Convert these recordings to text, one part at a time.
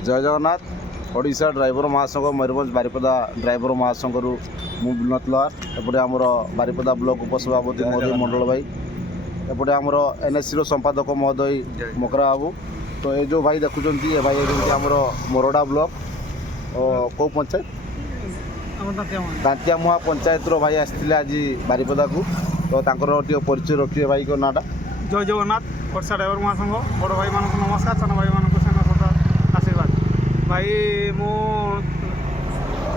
जय जगन्नाथ ओडिशा ड्राइवर महासंघ मयूरभंज बारिपदा ड्राइवर महासंघ मु विनोद लहार एपटे आमर बारिपदा ब्लॉक उपसभापति महोदय मंडल भाई एपटे आमर एनएससी संपादक महोदय मकरा बाबू। तो ये जो भाई देखुं ये भाई आमर मोरडा ब्लॉक कौ पंचायत दांतियामुहा पंचायत भाई आसते आज बारिपदा को। तो परिचय रखिए भाई को नाटा। जय जगन्नाथ ओडिशा ड्राइवर महासंघ बड़ भाई मानक नमस्कार, सान भाई मानक आशीर्वाद। भाई मु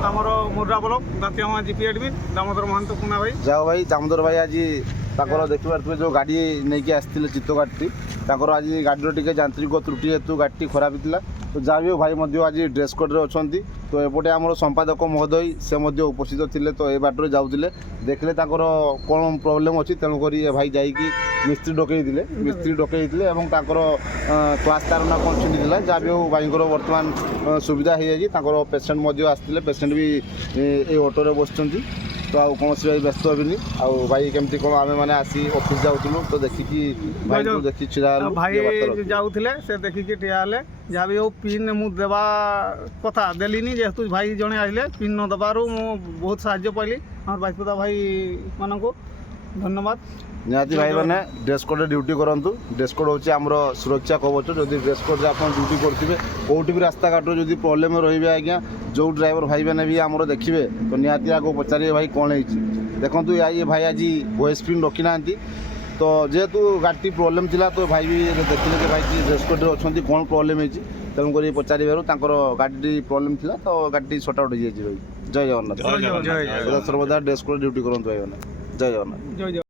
आमर मोरडा ब्लॉक दांतियामुहा जीपी एडमिन दामोदर महंत कुना भाई। जाओ भाई दामोदर भाई आज देखि पारे जो गाड़ी नहीं आसते चित्त गाड़ी आज गाड़ी टी यांत्रिक त्रुटि हेतु गाड़ी खराब था। तो जहाँ भी भाई आज ड्रेस कोड अच्छा। तो एपटे आम संपादक महोदय से उपस्थित थे। तो ये बाटर जाऊे देखले कौन प्रोब्लेम अच्छी तेणुक भाई जाकि मिस्त्री डकईले क्लास तार ना कौन छीटा जहाँ भी भाई बर्तमान सुविधा हो जाए। पेसेंट आसते पेसेंट भी ये ऑटो बस। तो आउ कौन भाई व्यस्त हेनी आउ भाई केमती कौन आम मैंने आसी ऑफिस जाऊँ तो देखिकी भाई को देखी छिड़ा भाई जाऊे से देखिकी ठिया जहाँ भी हो पिन मु देवा कथा देलिनी जेहेतु भाई जड़े आइले पिन न देवारू मु बहुत साहाय्य पाइली और बारिपदा भाई मान को धन्यवाद। निहाती भाई मैंने ड्रेस कोड ड्यूटी करूँ। ड्रेस कोड हूँ आम सुरक्षा कवच। जो ड्रेस कोड आप ड्यूटी करेंगे कौटी भी रास्ता घाट जो प्रोब्लेम रे आज्ञा जो ड्राइवर भाई मैंने भी आम देखिए तो निहाती आगे पचारे भाई कौन है देखूँ ये भाई आज वॉइस पिन रखी ना। तो जेहेतु गाड़ी प्रोब्लेम थिला तो भाई भी देखिले कि भाई ड्रेस कोड अच्छा कौन प्रोब्लेम है तेणुक पचार गाड़ी प्रोब्लेम थिला तो गाड़ी सॉर्ट आउट हो जाए। जय जगन्नाथ सर्वदा ड्रेस कोड ड्यूटी करूँ भाई मैंने। जय जगन्नाथ।